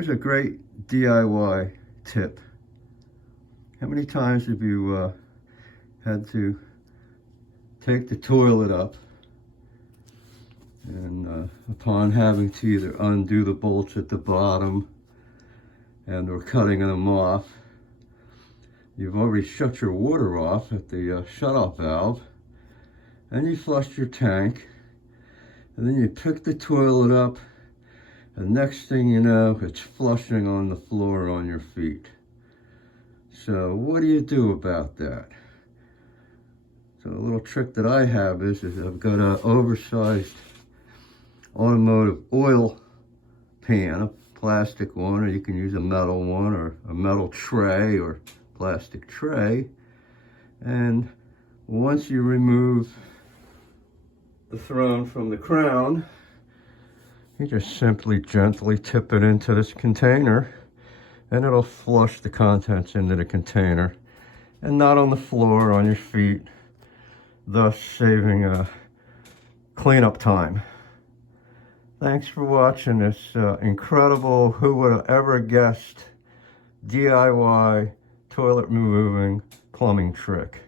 Here's a great DIY tip. How many times have you had to take the toilet up and upon having to either undo the bolts at the bottom and or cutting them off, you've already shut your water off at the shut-off valve, and you flushed your tank, and then you pick the toilet up, and next thing you know, it's flushing on the floor on your feet. So what do you do about that? So a little trick that I have is I've got an oversized automotive oil pan, a plastic one, or you can use a metal one, or a metal tray or plastic tray. And once you remove the throne from the crown, you just simply gently tip it into this container, and it'll flush the contents into the container and not on the floor, on your feet, thus saving cleanup time. Thanks for watching this incredible, who would have ever guessed, DIY toilet removing plumbing trick.